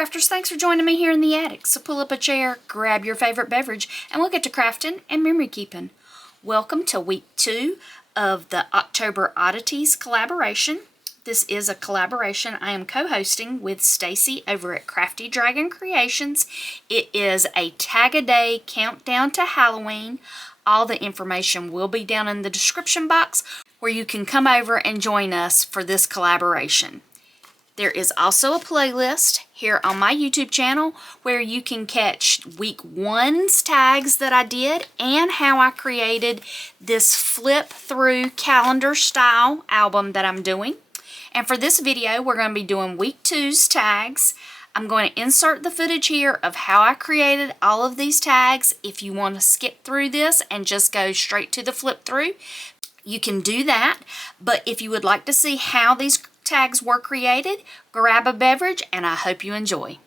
crafters, thanks for joining me here in the attic. So pull up a chair, grab your favorite beverage, and we'll get to crafting and memory keeping. Welcome to week 2 of the October Oddities collaboration. This is a collaboration I am co-hosting with Stacy over at Crafty Dragon Creations. It is a tag-a-day countdown to Halloween. All the information will be down in the description box where you can come over and join us for this collaboration. There is also a playlist here on my YouTube channel where you can catch week 1's tags that I did and how I created this flip through calendar style album that I'm doing. And for this video, we're going to be doing week 2's tags. I'm going to insert the footage here of how I created all of these tags. If you want to skip through this and just go straight to the flip through, you can do that. But if you would like to see how these tags were created, grab a beverage, and I hope you enjoy.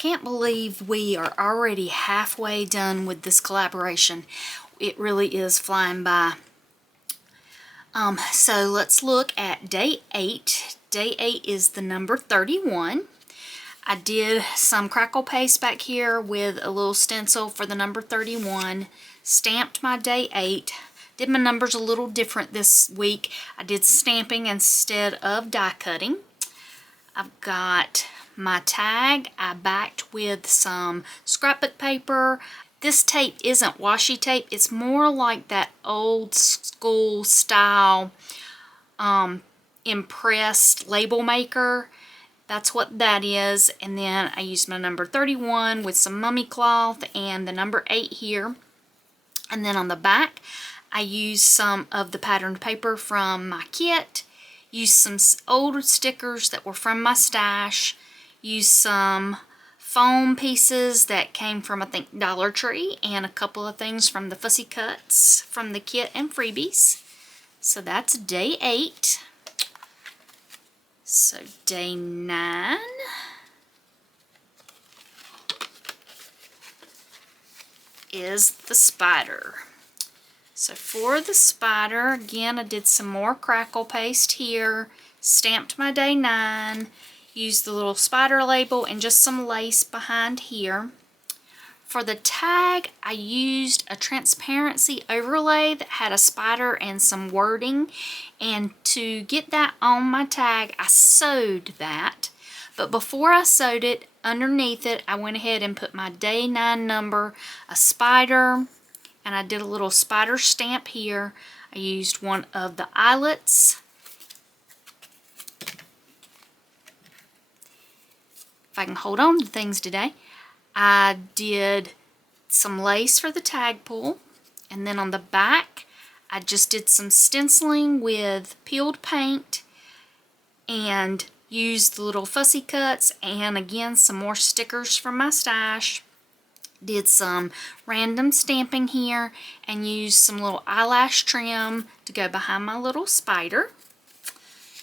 can't believe we are already halfway done with this collaboration. It really is flying by. So let's look at day 8. Day 8 is the number 31. I did some crackle paste back here with a little stencil for the number 31. Stamped my day 8. Did my numbers a little different this week. I did stamping instead of die cutting. I've got my tag. I backed with some scrapbook paper. This tape isn't washi tape. It's more like that old school style impressed label maker. That's what that is. And then I used my number 31 with some mummy cloth and the number 8 here. And then on the back, I used some of the patterned paper from my kit. Used some old stickers that were from my stash. Used some foam pieces that came from, I think, Dollar Tree, and a couple of things from the Fussy Cuts from the kit and freebies. So that's day 8. So day 9 is the spider. So for the spider, again, I did some more crackle paste here, stamped my day 9, used the little spider label and just some lace behind here. For the tag, I used a transparency overlay that had a spider and some wording, and to get that on my tag, I sewed that. But before I sewed it, underneath it, I went ahead and put my day 9 number, a spider, and I did a little spider stamp here. I used one of the eyelets. If I can hold on to things today. I did some lace for the tag pull, and then on the back I just did some stenciling with peeled paint and used the little fussy cuts and again some more stickers from my stash. Did some random stamping here and used some little eyelash trim to go behind my little spider.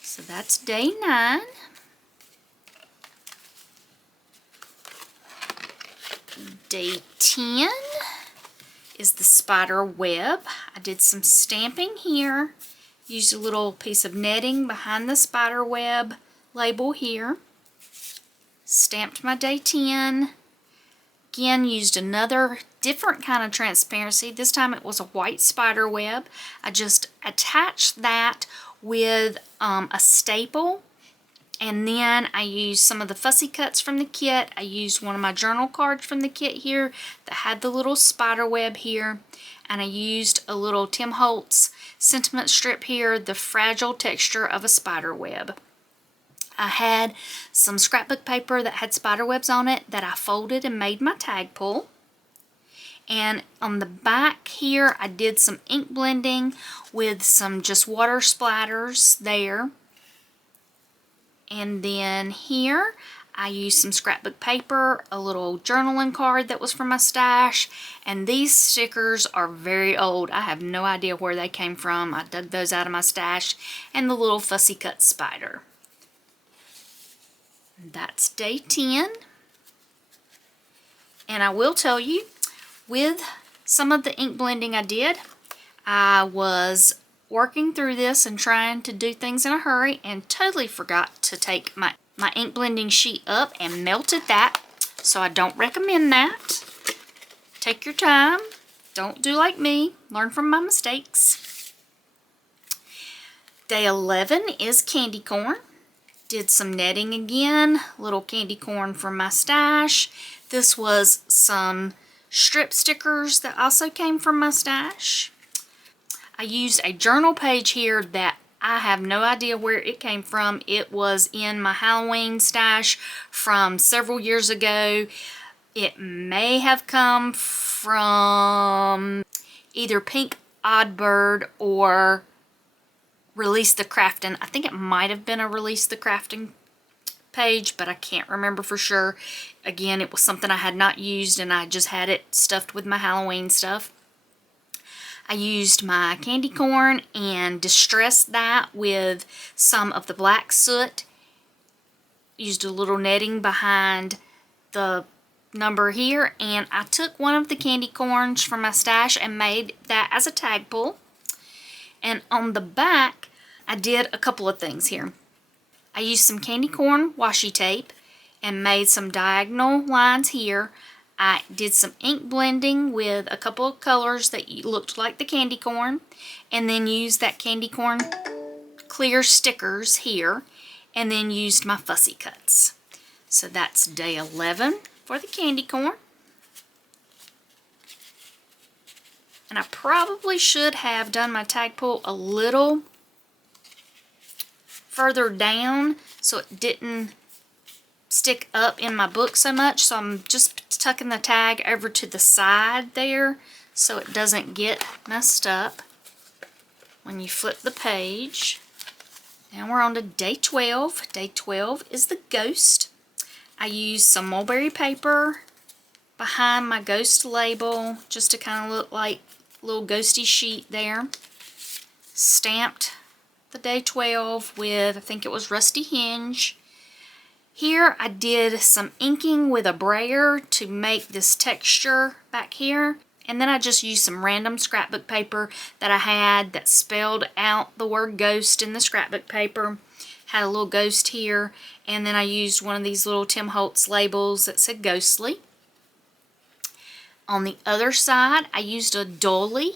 So that's day 9. Day 10 is the spider web. I did some stamping here. Used a little piece of netting behind the spider web label here. Stamped my day 10. Again, used another different kind of transparency. This time it was a white spider web. I just attached that with a staple. And then I used some of the fussy cuts from the kit. I used one of my journal cards from the kit here that had the little spider web here. And I used a little Tim Holtz sentiment strip here, the fragile texture of a spider web. I had some scrapbook paper that had spider webs on it that I folded and made my tag pull. And on the back here, I did some ink blending with some just water splatters there. And then here, I used some scrapbook paper, a little journaling card that was from my stash, and these stickers are very old. I have no idea where they came from. I dug those out of my stash, and the little fussy cut spider. That's day 10. And I will tell you, with some of the ink blending I did, I was working through this and trying to do things in a hurry and totally forgot to take my ink blending sheet up and melted that. So I don't recommend that. Take your time. Don't do like me. Learn from my mistakes. Day 11 is candy corn. Did some netting again. Little candy corn from my stash. This was some strip stickers that also came from my stash. I used a journal page here that I have no idea where it came from. It was in my Halloween stash from several years ago. It may have come from either Pink Oddbird or Release the Crafting. I think it might have been a Release the Crafting page, but I can't remember for sure. Again, it was something I had not used and I just had it stuffed with my Halloween stuff. I used my candy corn and distressed that with some of the black soot. Used a little netting behind the number here, and I took one of the candy corns from my stash and made that as a tag pull. And on the back, I did a couple of things here. I used some candy corn washi tape and made some diagonal lines here. I did some ink blending with a couple of colors that looked like the candy corn, and then used that candy corn clear stickers here, and then used my fussy cuts. So that's day 11 for the candy corn. And I probably should have done my tag pull a little further down so it didn't stick up in my book so much. So I'm just tucking the tag over to the side there so it doesn't get messed up when you flip the page. Now we're on to day 12. Day 12 is the ghost. I used some mulberry paper behind my ghost label just to kind of look like a little ghosty sheet there. Stamped the day 12 with, I think it was Rusty Hinge. Here I did some inking with a brayer to make this texture back here. And then I just used some random scrapbook paper that I had that spelled out the word ghost in the scrapbook paper. Had a little ghost here, and then I used one of these little Tim Holtz labels that said ghostly. On the other side, I used a dolly,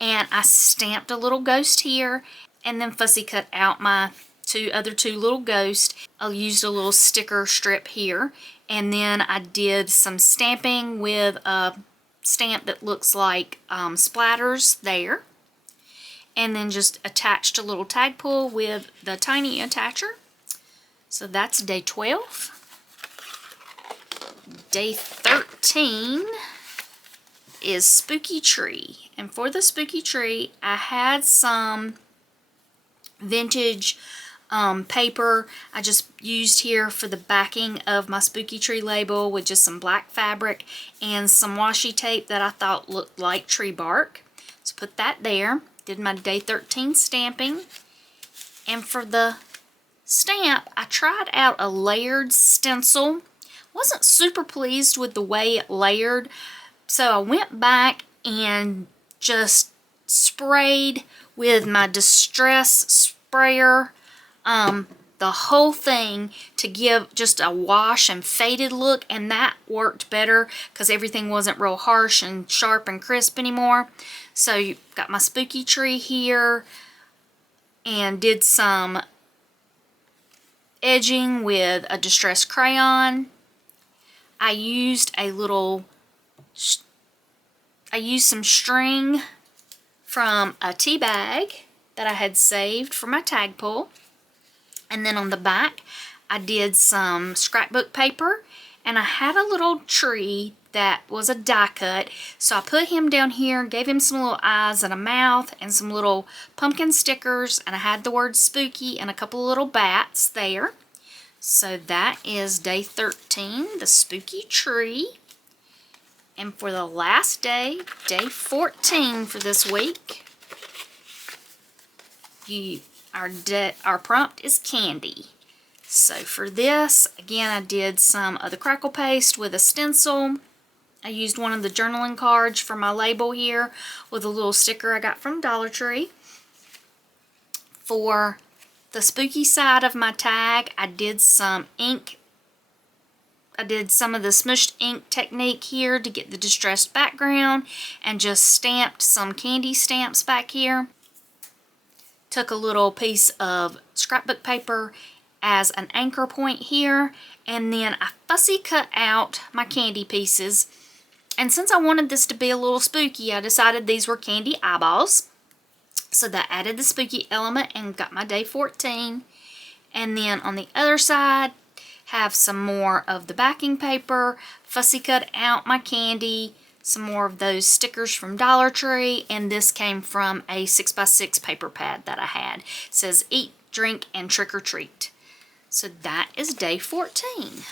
and I stamped a little ghost here, and then fussy cut out my other two little ghosts. I used a little sticker strip here, and then I did some stamping with a stamp that looks like splatters there. And then just attached a little tag pull with the tiny attacher. So that's day 12. Day 13 is Spooky Tree. And for the Spooky Tree, I had some vintage paper I just used here for the backing of my Spooky Tree label with just some black fabric and some washi tape that I thought looked like tree bark. So put that there. Did my day 13 stamping. And for the stamp, I tried out a layered stencil. Wasn't super pleased with the way it layered, so I went back and just sprayed with my Distress sprayer the whole thing to give just a wash and faded look, and that worked better because everything wasn't real harsh and sharp and crisp anymore. So you got my Spooky Tree here, and did some edging with a Distress crayon. I used some string from a tea bag that I had saved for my tag pull. And then on the back, I did some scrapbook paper, and I had a little tree that was a die cut. So I put him down here, gave him some little eyes and a mouth and some little pumpkin stickers, and I had the word spooky and a couple little bats there. So that is day 13, the Spooky Tree. And for the last day, day 14 for this week, our prompt is candy. So for this, again, I did some of the crackle paste with a stencil. I used one of the journaling cards for my label here with a little sticker I got from Dollar Tree. For the spooky side of my tag, I did some ink. I did some of the smushed ink technique here to get the distressed background, and just stamped some candy stamps back here. Took a little piece of scrapbook paper as an anchor point here, and then I fussy cut out my candy pieces. And since I wanted this to be a little spooky, I decided these were candy eyeballs. So that added the spooky element and got my day 14. And then on the other side, have some more of the backing paper, fussy cut out my candy, some more of those stickers from Dollar Tree, and this came from a 6x6 paper pad that I had. It says eat, drink, and trick or treat. So that is day 14.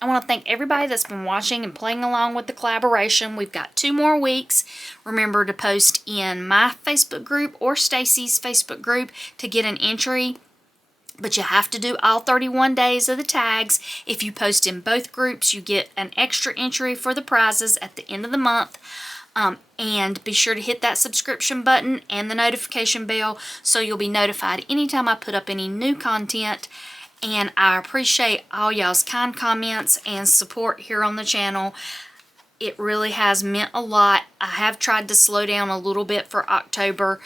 I want to thank everybody that's been watching and playing along with the collaboration. We've got 2 more weeks. Remember to post in my Facebook group or Stacy's Facebook group to get an entry. But you have to do all 31 days of the tags. If you post in both groups, you get an extra entry for the prizes at the end of the month. And be sure to hit that subscription button and the notification bell so you'll be notified anytime I put up any new content. And I appreciate all y'all's kind comments and support here on the channel. It really has meant a lot. I have tried to slow down a little bit for October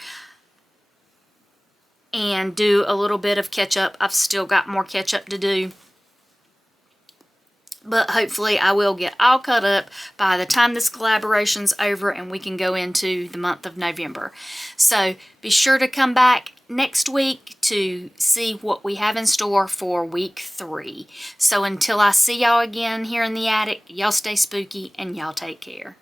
and do a little bit of catch up. I've still got more catch up to do. But hopefully I will get all caught up by the time this collaboration's over and we can go into the month of November. So be sure to come back next week to see what we have in store for week 3. So until I see y'all again here in the attic, y'all stay spooky and y'all take care.